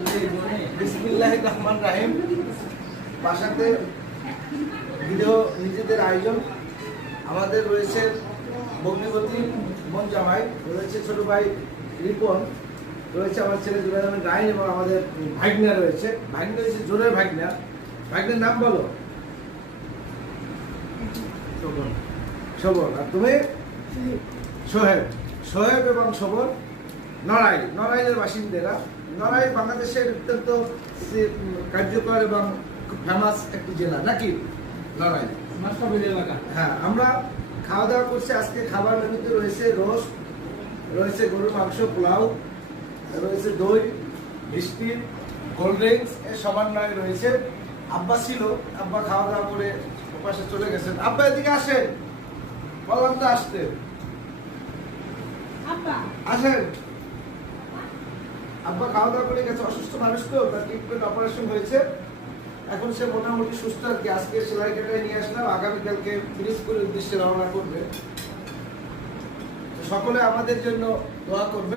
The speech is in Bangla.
বিসমিল্লাহির রহমানির রহিম। বাসাতে ভিডিও নিজেদের আয়োজন। আমাদের রয়েছে ভগ্নিপতি মন জামাই, রয়েছে ছোট ভাই রিপন, রয়েছে আমার ছেলে জুবাইর আহমেদ রাহিন এবং আমাদের ভাগ্না রয়েছে। ভাগ্না রয়েছে জোরের ভাগ্না। ভাগ্নের নাম বলো। শোভন। আর তুমি? সোহেব। সোহেব এবং শোভন নড়াইলের বাসিন্দারা। নড়াইল বাংলাদেশের অত্যন্ত কার্যকর এবং খুব ফেমাস একটি জেলা, নাকি নড়াইল? হ্যাঁ, আমরা খাওয়া দাওয়া করছি। আজকে খাবার মেনুতে রয়েছে রোস্ট, রয়েছে গরুর মাংস, পোলাও, রয়েছে দই, মিষ্টি, কোল্ড ড্রিঙ্কস এর সমন্বয় রয়েছে। আব্বা ছিল, আব্বা খাওয়া দাওয়া করে ওপাশে চলে গেছেন। আব্বা এদিকে আসেন, বললাম তো আসতে। আসেন। আব্বা খাওয়া দাওয়া করে গেছে। অসুস্থ মানুষ তো, তার ট্রিটমেন্ট অপারেশন হয়েছে, এখন সে মোটামুটি সুস্থ আর কি। আজকে সেলাই কেটে নিয়ে আসলাম, আগামীকালকে পিরোজপুরের উদ্দেশ্যে রওনা করবে। সকলে আমাদের জন্য দোয়া করবে।